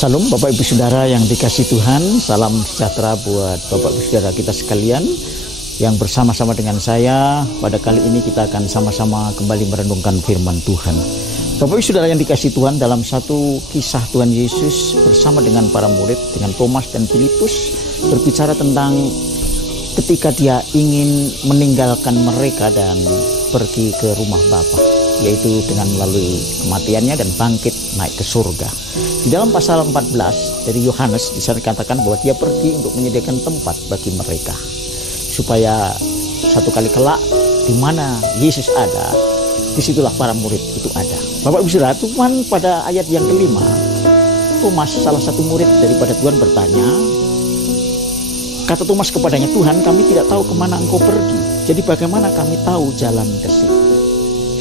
Salam Bapak Ibu Saudara yang dikasih Tuhan, salam sejahtera buat Bapak Ibu Saudara kita sekalian yang bersama-sama dengan saya. Pada kali ini kita akan sama-sama kembali merenungkan firman Tuhan. Bapak Ibu Saudara yang dikasih Tuhan, dalam satu kisah Tuhan Yesus bersama dengan para murid, dengan Thomas dan Filipus, berbicara tentang ketika dia ingin meninggalkan mereka dan pergi ke rumah Bapa, yaitu dengan melalui kematiannya dan bangkit naik ke surga. Di dalam pasal 14 dari Yohanes, di sana dikatakan bahwa dia pergi untuk menyediakan tempat bagi mereka, supaya satu kali kelak di mana Yesus ada, disitulah para murid itu ada. Bapak Ibu Saudara, Tuhan pada ayat yang kelima, Thomas, salah satu murid daripada Tuhan, bertanya. Kata Thomas kepadanya, "Tuhan, kami tidak tahu kemana Engkau pergi. Jadi bagaimana kami tahu jalan ke situ?"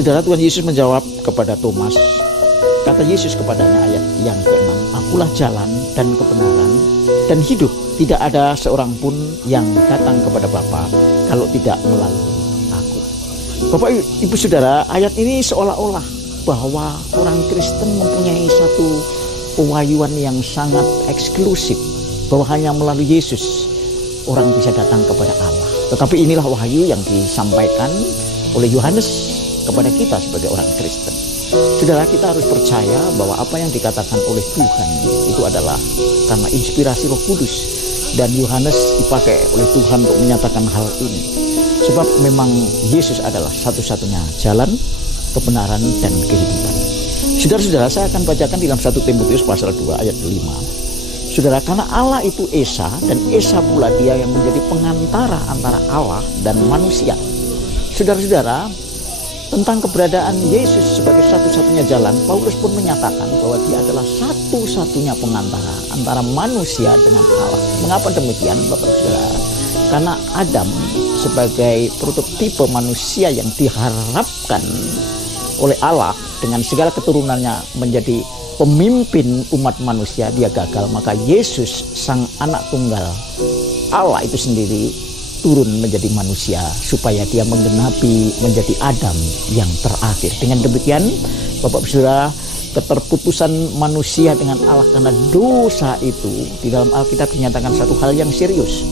Saudara, Tuhan Yesus menjawab kepada Thomas. Kata Yesus kepadanya ayat yang ke-6, "Akulah jalan dan kebenaran dan hidup. Tidak ada seorang pun yang datang kepada Bapa kalau tidak melalui Aku." Bapak Ibu Saudara, ayat ini seolah-olah bahwa orang Kristen mempunyai satu pewahyuan yang sangat eksklusif, bahwa hanya melalui Yesus orang bisa datang kepada Allah. Tetapi inilah wahyu yang disampaikan oleh Yohanes kepada kita sebagai orang Kristen. Saudara, kita harus percaya bahwa apa yang dikatakan oleh Tuhan itu adalah karena inspirasi Roh Kudus, dan Yohanes dipakai oleh Tuhan untuk menyatakan hal ini. Sebab memang Yesus adalah satu-satunya jalan, kebenaran, dan kehidupan. Saudara-saudara, saya akan bacakan dalam 1 Timotius pasal 2 ayat 5. Saudara, karena Allah itu Esa, dan Esa pula dia yang menjadi pengantara antara Allah dan manusia. Saudara-saudara, tentang keberadaan Yesus sebagai satu-satunya jalan, Paulus pun menyatakan bahwa dia adalah satu-satunya pengantara antara manusia dengan Allah. Mengapa demikian, Bapak Saudara? Karena Adam sebagai prototipe manusia yang diharapkan oleh Allah dengan segala keturunannya menjadi pemimpin umat manusia, dia gagal. Maka Yesus, sang anak tunggal Allah itu sendiri, turun menjadi manusia supaya dia menggenapi menjadi Adam yang terakhir. Dengan demikian, Bapak Saudara, keterputusan manusia dengan Allah karena dosa itu di dalam Alkitab dinyatakan satu hal yang serius.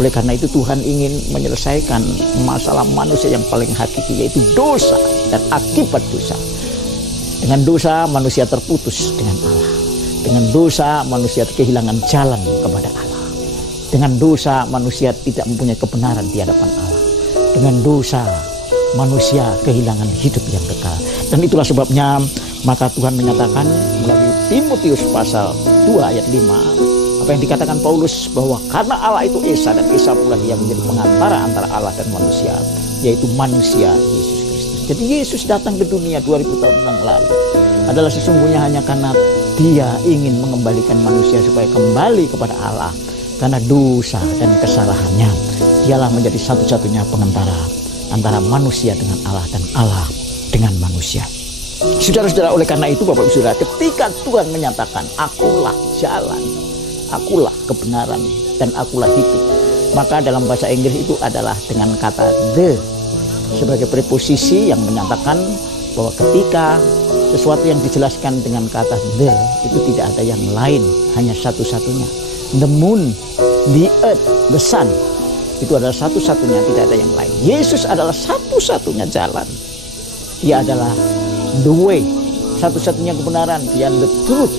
Oleh karena itu Tuhan ingin menyelesaikan masalah manusia yang paling hakiki, yaitu dosa dan akibat dosa. Dengan dosa manusia terputus dengan Allah. Dengan dosa manusia kehilangan jalan kepada Allah. Dengan dosa manusia tidak mempunyai kebenaran di hadapan Allah. Dengan dosa manusia kehilangan hidup yang kekal. Dan itulah sebabnya maka Tuhan menyatakan melalui Timotius pasal 2 ayat 5, apa yang dikatakan Paulus, bahwa karena Allah itu Esa, dan Esa pula yang menjadi pengantara antara Allah dan manusia, yaitu manusia Yesus Kristus. Jadi Yesus datang ke dunia 2000 tahun yang lalu adalah sesungguhnya hanya karena dia ingin mengembalikan manusia supaya kembali kepada Allah. Karena dosa dan kesalahannya, dialah menjadi satu-satunya pengantara antara manusia dengan Allah dan Allah dengan manusia. Saudara-saudara, oleh karena itu Bapak Ibu Saudara, ketika Tuhan menyatakan akulah jalan, akulah kebenaran, dan akulah hidup, maka dalam bahasa Inggris itu adalah dengan kata the sebagai preposisi yang menyatakan bahwa ketika sesuatu yang dijelaskan dengan kata the, itu tidak ada yang lain, hanya satu-satunya. The moon, the earth, the sun, itu adalah satu-satunya, tidak ada yang lain. Yesus adalah satu-satunya jalan. Dia adalah the way, satu-satunya kebenaran. Dia the truth,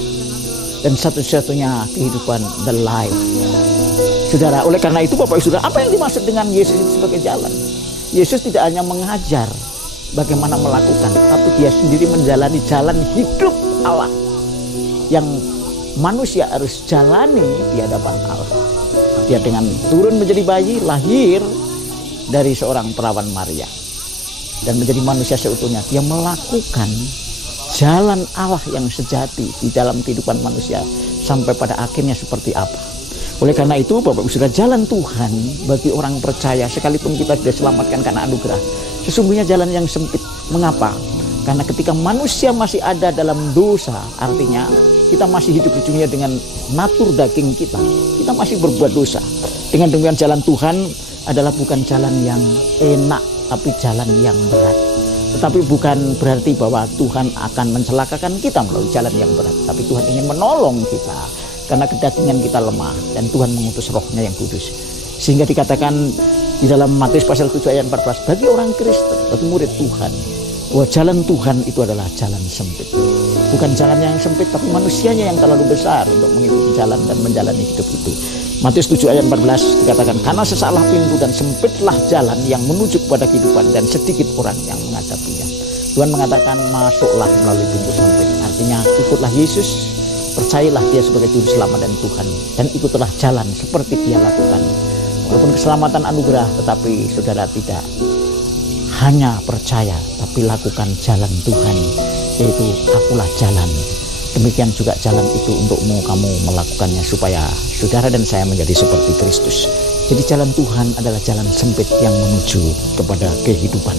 dan satu-satunya kehidupan, the life. Saudara, oleh karena itu Bapak Ibu Saudara, apa yang dimaksud dengan Yesus itu sebagai jalan? Yesus tidak hanya mengajar bagaimana melakukan, tapi dia sendiri menjalani jalan hidup Allah yang manusia harus jalani di hadapan Allah. Dia dengan turun menjadi bayi, lahir dari seorang perawan Maria, dan menjadi manusia seutuhnya. Dia melakukan jalan Allah yang sejati di dalam kehidupan manusia sampai pada akhirnya seperti apa. Oleh karena itu Bapak Ibu Saudara, jalan Tuhan bagi orang percaya, sekalipun kita sudah selamatkan karena anugerah, sesungguhnya jalan yang sempit. Mengapa? Karena ketika manusia masih ada dalam dosa, artinya kita masih hidup di dunia dengan natur daging kita. Kita masih berbuat dosa. Dengan demikian jalan Tuhan adalah bukan jalan yang enak, tapi jalan yang berat. Tetapi bukan berarti bahwa Tuhan akan mencelakakan kita melalui jalan yang berat. Tapi Tuhan ingin menolong kita karena kedagingan kita lemah, dan Tuhan mengutus Roh-Nya yang kudus. Sehingga dikatakan di dalam Matius pasal 7 ayat 14, bagi orang Kristen, bagi murid Tuhan, bahwa jalan Tuhan itu adalah jalan sempit. Bukan jalan yang sempit, tapi manusianya yang terlalu besar untuk mengikuti jalan dan menjalani hidup itu. Matius 7 ayat 14 dikatakan, karena sesaklah pintu dan sempitlah jalan yang menuju kepada kehidupan, dan sedikit orang yang menghadapinya. Tuhan mengatakan, masuklah melalui pintu sempit. Artinya ikutlah Yesus, percayalah Dia sebagai Juru Selamat dan Tuhan, dan ikutlah jalan seperti Dia lakukan. Walaupun keselamatan anugerah, tetapi saudara tidak hanya percaya, tapi lakukan jalan Tuhan, yaitu akulah jalan. Demikian juga jalan itu untukmu, kamu melakukannya supaya saudara dan saya menjadi seperti Kristus. Jadi jalan Tuhan adalah jalan sempit yang menuju kepada kehidupan.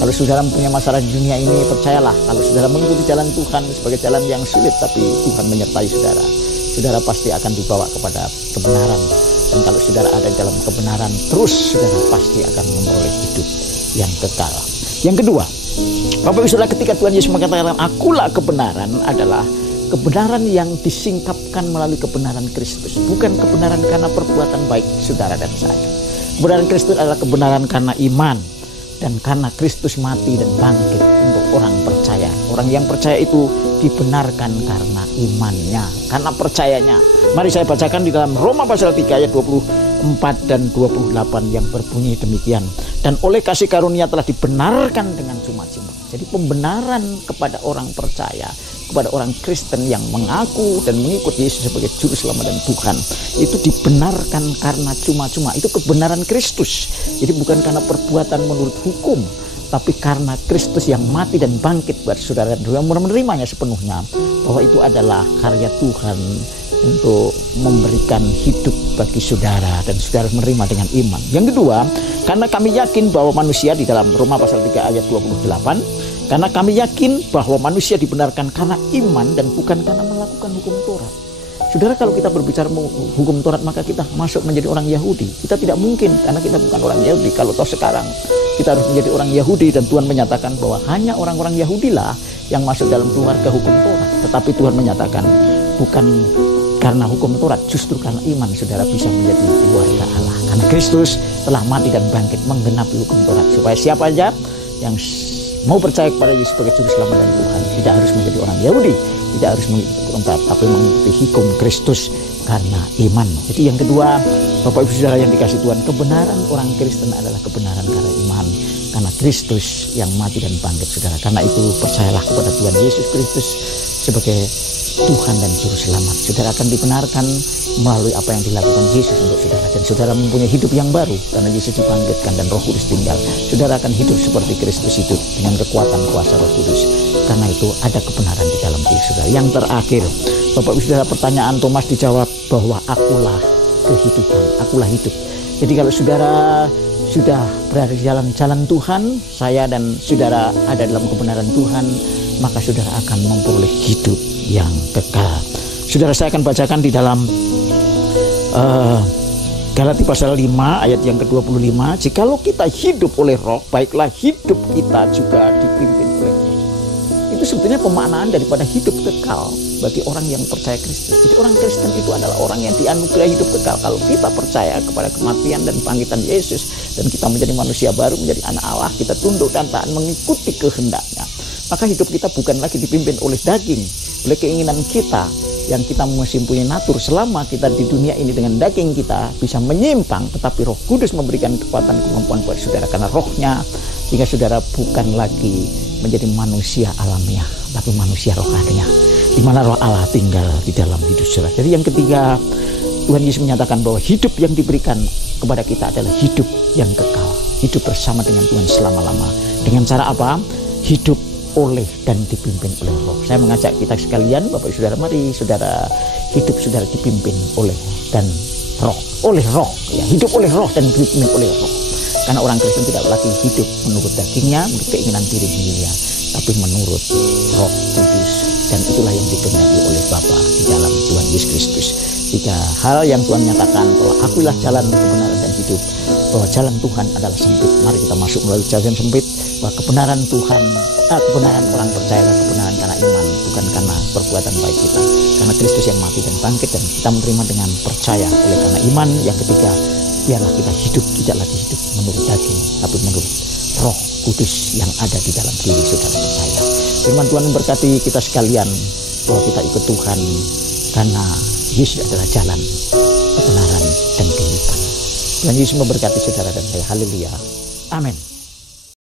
Kalau saudara mempunyai masalah di dunia ini, percayalah, kalau saudara mengikuti jalan Tuhan sebagai jalan yang sulit, tapi Tuhan menyertai saudara, saudara pasti akan dibawa kepada kebenaran. Dan kalau saudara ada dalam kebenaran, terus saudara pasti akan memperoleh hidup yang kekal. Yang kedua, Bapak Ibu Saudara, ketika Tuhan Yesus mengatakan akulah kebenaran, adalah kebenaran yang disingkapkan melalui kebenaran Kristus. Bukan kebenaran karena perbuatan baik saudara dan saya. Kebenaran Kristus adalah kebenaran karena iman, dan karena Kristus mati dan bangkit untuk orang percaya. Orang yang percaya itu dibenarkan karena imannya, karena percayanya. Mari saya bacakan di dalam Roma pasal 3 ayat 24 dan 28 yang berbunyi demikian. Dan oleh kasih karunia telah dibenarkan dengan cuma-cuma. Jadi pembenaran kepada orang percaya, kepada orang Kristen yang mengaku dan mengikut Yesus sebagai Juru Selamat dan Tuhan, itu dibenarkan karena cuma-cuma. Itu kebenaran Kristus. Jadi bukan karena perbuatan menurut hukum, tapi karena Kristus yang mati dan bangkit buat saudara dan saudara menerimanya sepenuhnya, bahwa itu adalah karya Tuhan untuk memberikan hidup bagi saudara, dan saudara menerima dengan iman. Yang kedua, karena kami yakin bahwa manusia, di dalam Roma pasal 3 ayat 28, karena kami yakin bahwa manusia dibenarkan karena iman dan bukan karena melakukan hukum Taurat. Saudara, kalau kita berbicara hukum Taurat, maka kita masuk menjadi orang Yahudi. Kita tidak mungkin, karena kita bukan orang Yahudi. Kalau toh sekarang kita harus menjadi orang Yahudi, dan Tuhan menyatakan bahwa hanya orang-orang Yahudilah yang masuk dalam keluarga hukum Taurat. Tetapi Tuhan menyatakan bukan karena hukum Taurat, justru karena iman saudara bisa menjadi keluarga Allah. Karena Kristus telah mati dan bangkit menggenapi hukum Taurat, supaya siapa saja yang mau percaya kepada Yesus sebagai Juru Selamat dan Tuhan tidak harus menjadi orang Yahudi, tidak harus mengikuti hukum Taurat, tapi mengikuti hukum Kristus karena iman. Jadi yang kedua, Bapak Ibu Saudara yang dikasih Tuhan, kebenaran orang Kristen adalah kebenaran karena iman, karena Kristus yang mati dan bangkit saudara. Karena itu percayalah kepada Tuhan Yesus Kristus sebagai Tuhan dan Juru Selamat. Saudara akan dibenarkan melalui apa yang dilakukan Yesus untuk saudara, dan saudara mempunyai hidup yang baru karena Yesus dibangkitkan dan Roh Kudus tinggal. Saudara akan hidup seperti Kristus hidup dengan kekuatan kuasa Roh Kudus. Karena itu ada kebenaran di dalam diri saudara. Yang terakhir, Bapak Ibu Saudara, pertanyaan Thomas dijawab bahwa akulah kehidupan, akulah hidup. Jadi kalau saudara sudah berada di jalan Tuhan, saya dan saudara ada dalam kebenaran Tuhan, maka saudara akan memperoleh hidup yang kekal. Saudara, saya akan bacakan di dalam Galatia pasal 5 ayat yang ke-25. Jikalau kita hidup oleh Roh, baiklah hidup kita juga dipimpin oleh Roh. Itu sebetulnya pemaknaan daripada hidup kekal bagi orang yang percaya Kristus. Jadi orang Kristen itu adalah orang yang dianugerahi hidup kekal. Kalau kita percaya kepada kematian dan bangkitan Yesus, dan kita menjadi manusia baru, menjadi anak Allah, kita tunduk dan taat mengikuti kehendaknya, maka hidup kita bukan lagi dipimpin oleh daging, oleh keinginan kita yang kita masih punya natur. Selama kita di dunia ini dengan daging kita bisa menyimpang, tetapi Roh Kudus memberikan kekuatan kemampuan buat saudara karena Rohnya, sehingga saudara bukan lagi menjadi manusia alamiah, tapi manusia rohaniah, di mana Roh Allah tinggal di dalam hidup saudara. Jadi yang ketiga, Tuhan Yesus menyatakan bahwa hidup yang diberikan kepada kita adalah hidup yang kekal, hidup bersama dengan Tuhan selama-lama. Dengan cara apa? Hidup oleh dan dipimpin oleh Roh. Saya mengajak kita sekalian, Bapak Saudara, mari saudara hidup saudara dipimpin oleh dan Roh, oleh Roh, ya, hidup oleh Roh dan dipimpin oleh Roh. Karena orang Kristen tidak lagi hidup menurut dagingnya, menurut keinginan dirinya, tapi menurut Roh Kudus, dan itulah yang dikehendaki oleh Bapa di dalam Tuhan Yesus Kristus. Tiga hal yang Tuhan nyatakan bahwa akulah jalan kebenaran dan hidup, bahwa jalan Tuhan adalah sempit. Mari kita masuk melalui jalan sempit, bahwa bahwa kebenaran Tuhan, kebenaran orang percaya adalah kebenaran karena iman, bukan karena perbuatan baik kita. Karena Kristus yang mati dan bangkit, dan kita menerima dengan percaya. Oleh karena iman, yang ketiga, biarlah kita hidup tidak lagi hidup menurut daging, tapi menurut Roh Kudus yang ada di dalam diri saudara percaya. Firman Tuhan memberkati kita sekalian, bahwa kita ikut Tuhan karena Yesus adalah jalan, kebenaran, dan kehidupan. Tuhan Yesus memberkati saudara dan saya. Haleluya. Amin.